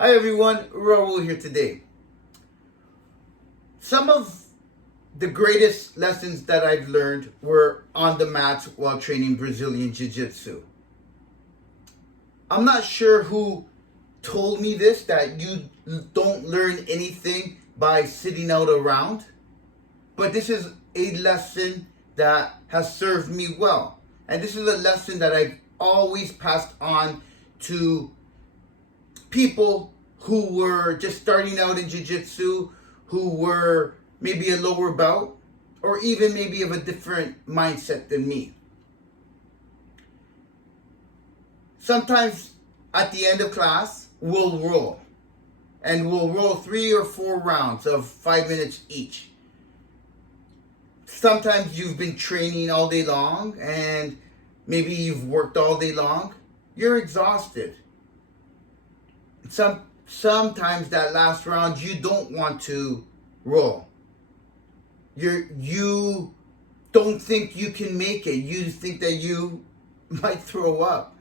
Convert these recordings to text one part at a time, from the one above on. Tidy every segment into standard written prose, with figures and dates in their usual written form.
Hi everyone, Raul here today. Some of the greatest lessons that I've learned were on the mats while training Brazilian Jiu-Jitsu. I'm not sure who told me this, that you don't learn anything by sitting out around, but this is a lesson that has served me well. And this is a lesson that I've always passed on to people who were just starting out in jiu-jitsu, who were maybe a lower belt, or even maybe of a different mindset than me. Sometimes at the end of class, we'll roll. And we'll roll 3 or 4 rounds of 5 minutes each. Sometimes you've been training all day long and maybe you've worked all day long. You're exhausted. Sometimes that last round you don't want to roll. You don't think you can make it. You think that you might throw up.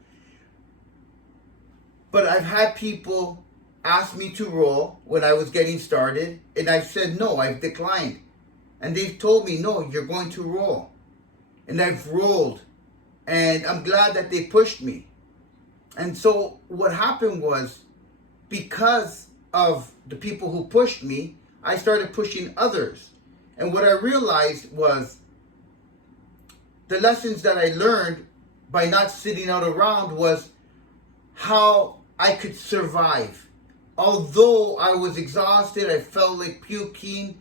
But I've had people ask me to roll when I was getting started, and I've said no, I've declined. And they've told me, no, you're going to roll. And I've rolled. And I'm glad that they pushed me. And so what happened was, because of the people who pushed me, I started pushing others. And what I realized was the lessons that I learned by not sitting out around was how I could survive. Although I was exhausted, I felt like puking.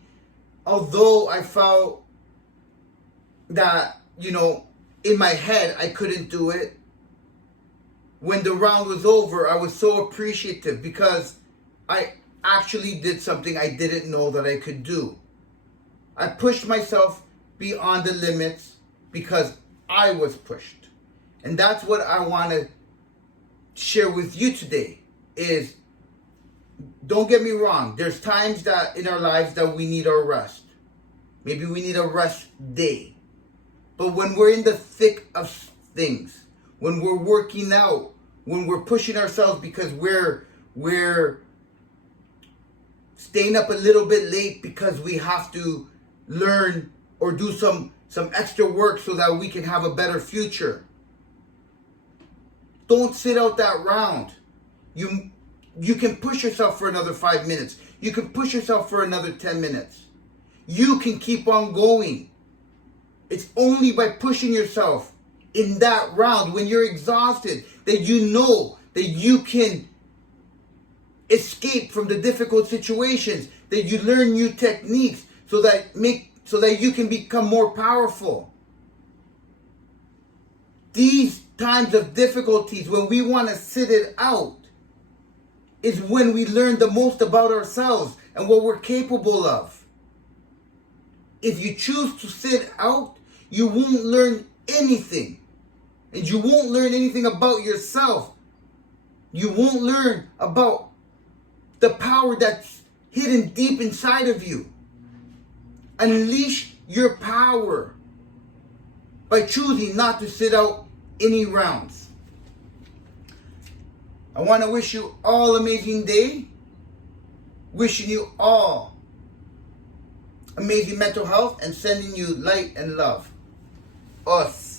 Although I felt that, in my head, I couldn't do it. When the round was over, I was so appreciative because I actually did something I didn't know that I could do. I pushed myself beyond the limits because I was pushed. And that's what I want to share with you today is, don't get me wrong, there's times that in our lives that we need our rest. Maybe we need a rest day. But when we're in the thick of things, when we're working out, when we're pushing ourselves because we're staying up a little bit late because we have to learn or do some extra work so that we can have a better future. Don't sit out that round. You can push yourself for another 5 minutes. You can push yourself for another 10 minutes. You can keep on going. It's only by pushing yourself in that round when you're exhausted that you know that you can escape from the difficult situations, that you learn new techniques so that you can become more powerful. These times of difficulties, when we want to sit it out, is when we learn the most about ourselves and what we're capable of. If you choose to sit out, you won't learn anything. And you won't learn anything about yourself. You won't learn about the power that's hidden deep inside of you. Unleash your power by choosing not to sit out any rounds. I want to wish you all amazing day. Wishing you all amazing mental health and sending you light and love. Us.